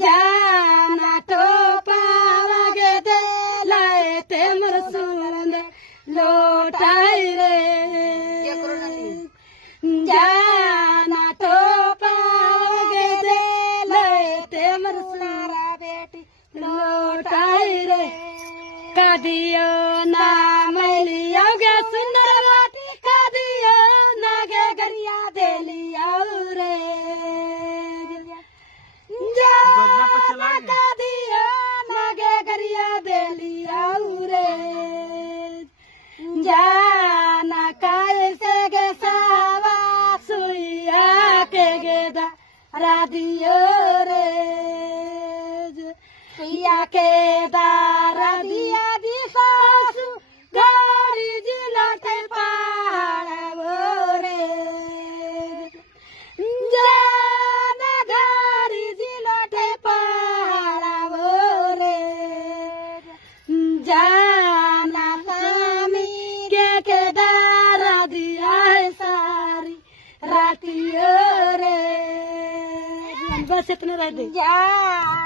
जाना तो पावागे दे लाए ते मरसूंद लोटाई रे जाना तो पावागे दे लाए ते मरसूंदा बेटी लोटाई रे कादियो ना मैलिया गे सुंदर वाटी कादियो ना गे गरिया देलिया रे जाना कादियो ना गे गरिया देलिया रे जाना कैसे गे सावा सुइया के गेदा रादियो रे सुइया के दारा दिया दी सासु गाड़ी जिलाते पाड़ो रे जाना गाड़ी जिलाते पाड़ो रे जाना स्वामी के दारा दिया है सारी रातियो रे बस इतना रह दे जा